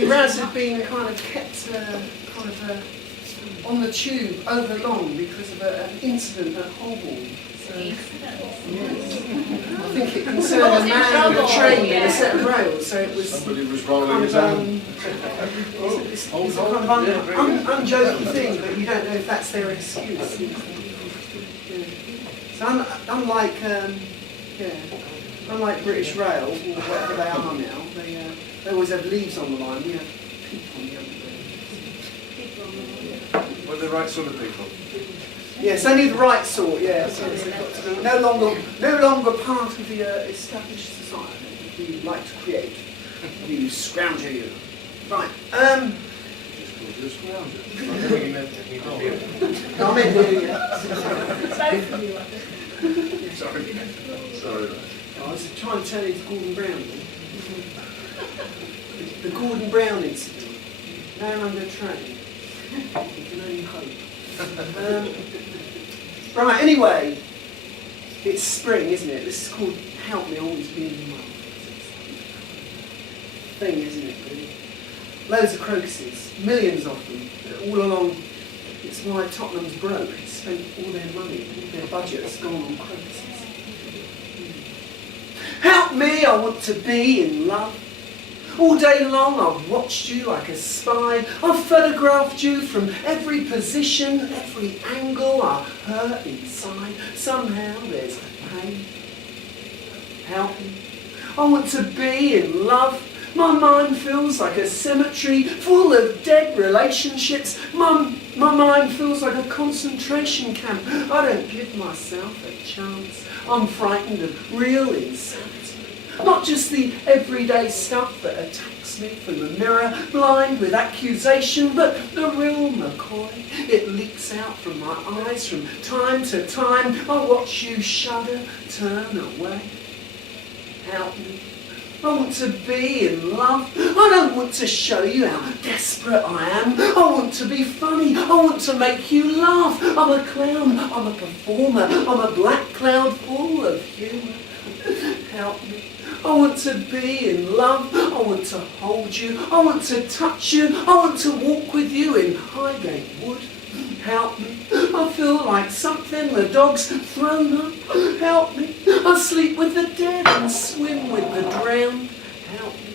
apparently Razz had been kind of kept on the tube over long because of an incident at Holborn. So, yes. I think it concerned a man on a train in a set of rails, so it was somebody was rolling his own. It's a kind of unjoking thing, but you don't know if that's their excuse. So unlike British Rail, or whatever they are now, they always have leaves on the line. We have people on the other end. Well, the right sort of people. Yes, only the right sort. Yes, they've got to be no longer part of the established society we like to create. You scrounger, you. Right. I meant you. Sorry. I was trying to tell you it's Gordon Brown. The Gordon Brown incident. Man under a train. You can only hope. Right, anyway. It's spring, isn't it? This is called Help Me Always Be in Love. Thing, isn't it, really? Loads of crocuses. Millions of them. All along. It's why Tottenham's broke. It's spent all their money, all their budget's gone on crocuses. Help me, I want to be in love. All day long I've watched you like a spy. I've photographed you from every position, every angle. I hurt inside. Somehow there's pain. Help me. I want to be in love. My mind feels like a cemetery full of dead relationships. My mind feels like a concentration camp. I don't give myself a chance. I'm frightened of real insanity. Not just the everyday stuff that attacks me from the mirror, blind with accusation, but the real McCoy. It leaks out from my eyes from time to time. I watch you shudder, turn away. Help me. I want to be in love. I don't want to show you how desperate I am. I want to be funny. I want to make you laugh. I'm a clown. I'm a performer. I'm a black cloud full of humour. Help me. I want to be in love. I want to hold you. I want to touch you. I want to walk with you in Highgate Wood. Help me. I feel like something the dog's thrown up. Help me. I sleep with the dead and swim with the drowned. Help me.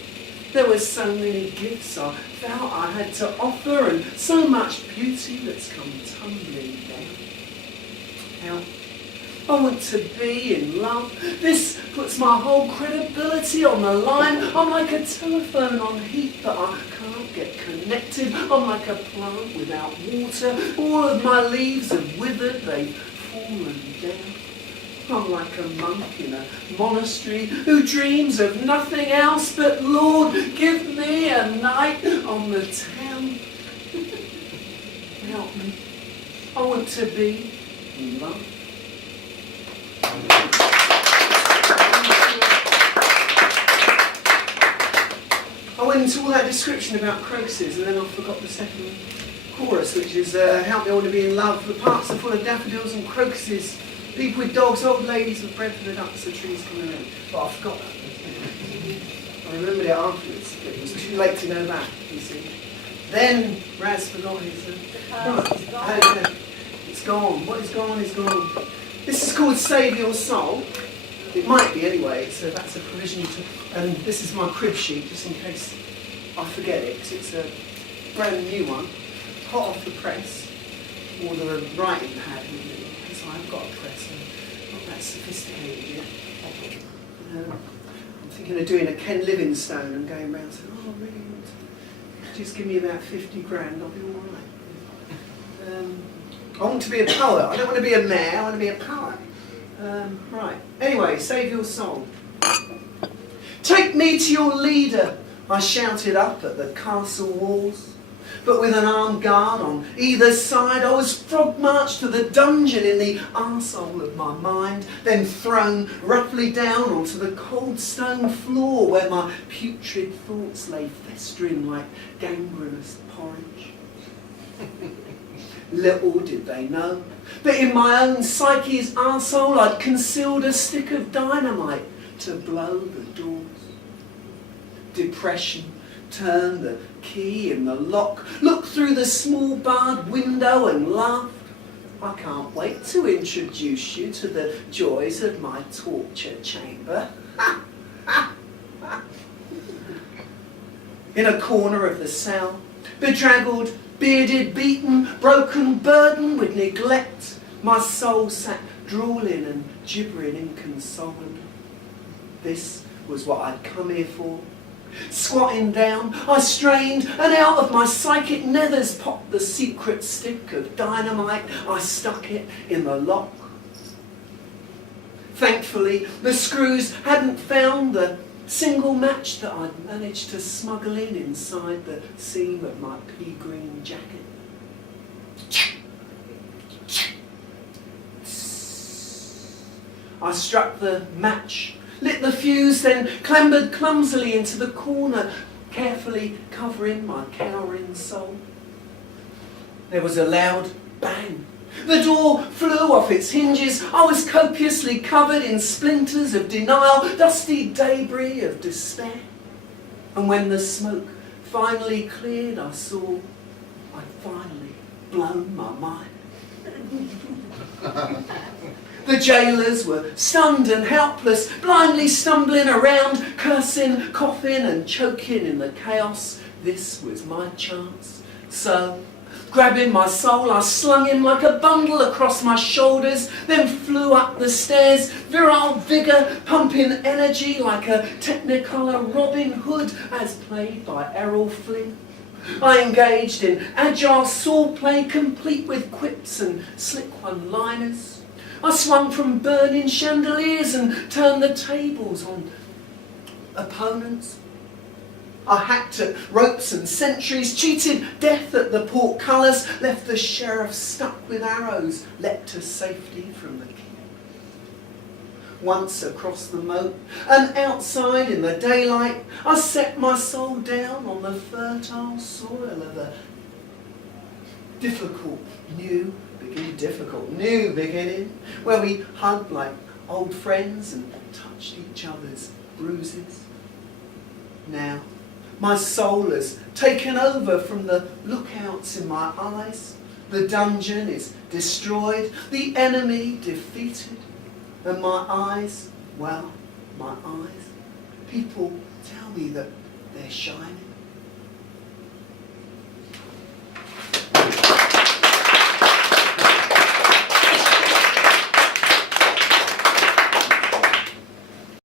There were so many gifts I felt I had to offer and so much beauty that's come tumbling down. Help me. I want to be in love. This puts my whole credibility on the line. I'm like a telephone on heat, but I can't get connected. I'm like a plant without water. All of my leaves have withered, they've fallen down. I'm like a monk in a monastery who dreams of nothing else but, Lord, give me a night on the town. Help me. I want to be in love. I went into all that description about crocuses and then I forgot the second chorus, which is help me, I want to be in love. The parks are full of daffodils and crocuses, people with dogs, old ladies with bread for the ducks, the trees coming around. But I forgot that. I remembered it afterwards, but it was too late to know that, you see. Then Razz forgot his... it's gone. What is gone is gone. This is called Save Your Soul. It might be anyway, so that's a provision to... And this is my crib sheet, just in case I forget it, because it's a brand new one, hot off the press, or the writing pad with me, because I haven't got a press, I'm not that sophisticated yet. I'm thinking of doing a Ken Livingstone and going around saying, oh, I really want to... Just give me about 50 grand, I'll be all right. I want to be a poet. I don't want to be a mayor, I want to be a poet. Right. Anyway, Save Your Soul. Take me to your leader, I shouted up at the castle walls. But with an armed guard on either side, I was frog-marched to the dungeon in the arsehole of my mind, then thrown roughly down onto the cold stone floor where my putrid thoughts lay festering like gangrenous porridge. Little did they know that in my own psyche's arsehole I'd concealed a stick of dynamite to blow the doors. Depression turned the key in the lock, looked through the small barred window and laughed. I can't wait to introduce you to the joys of my torture chamber. In a corner of the cell, bedraggled, bearded, beaten, broken, burdened with neglect, my soul sat drooling and gibbering inconsolably. This was what I'd come here for. Squatting down, I strained, and out of my psychic nethers popped the secret stick of dynamite. I stuck it in the lock. Thankfully, the screws hadn't found the single match that I'd managed to smuggle in inside the seam of my pea-green jacket. I struck the match, lit the fuse, then clambered clumsily into the corner, carefully covering my cowering soul. There was a loud bang. The door flew off its hinges. I was copiously covered in splinters of denial, dusty debris of despair. And when the smoke finally cleared, I saw I'd finally blown my mind. The jailers were stunned and helpless, blindly stumbling around, cursing, coughing and choking in the chaos. This was my chance. So, grabbing my soul, I slung him like a bundle across my shoulders, then flew up the stairs, virile vigour, pumping energy like a technicolor Robin Hood as played by Errol Flynn. I engaged in agile swordplay complete with quips and slick one-liners. I swung from burning chandeliers and turned the tables on opponents. I hacked at ropes and sentries, cheated death at the portcullis, left the sheriff stuck with arrows, leapt to safety from the king. Once across the moat and outside in the daylight, I set my soul down on the fertile soil of a new beginning, where we hugged like old friends and touched each other's bruises. Now, my soul has taken over from the lookouts in my eyes. The dungeon is destroyed, the enemy defeated, and my eyes, well, my eyes, people tell me that they're shining.